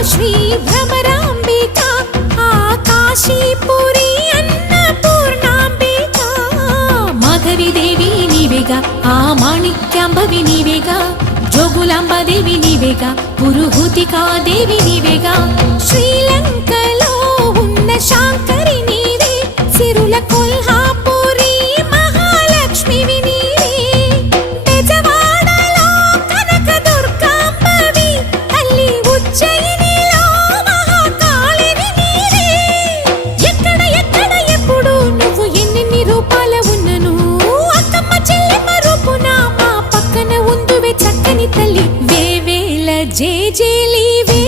శ్రీ భ్రమరాంబిక ఆకాశీపురి అన్నపూర్ణాంబిక మాధవిదేవి నీవేగా ఆ మాణిక్యాంబవి నీవేగా జోగులాంబాదేవి నీవేగా పురుహూతికాదేవి నీవేగా శ్రీలంకలో ఉన్న శాంకరి నీవే సిరుల కొల్హాపురి మహాలక్ష్మివి నీవే బెజవాడలో కనకదుర్గాంబవి తల్లి ఉజ్జయినిలో మహాకాళివి నీవే ఎక్కడ ఎక్కడ ఎప్పుడు నువ్వు ఎన్నెన్ని రూపాల ఉన్నను అక్కమ్మ చెల్లెమ్మ రూపున మా పక్కన ఉందువే చక్కని తల్లి వేవేల జేజేలి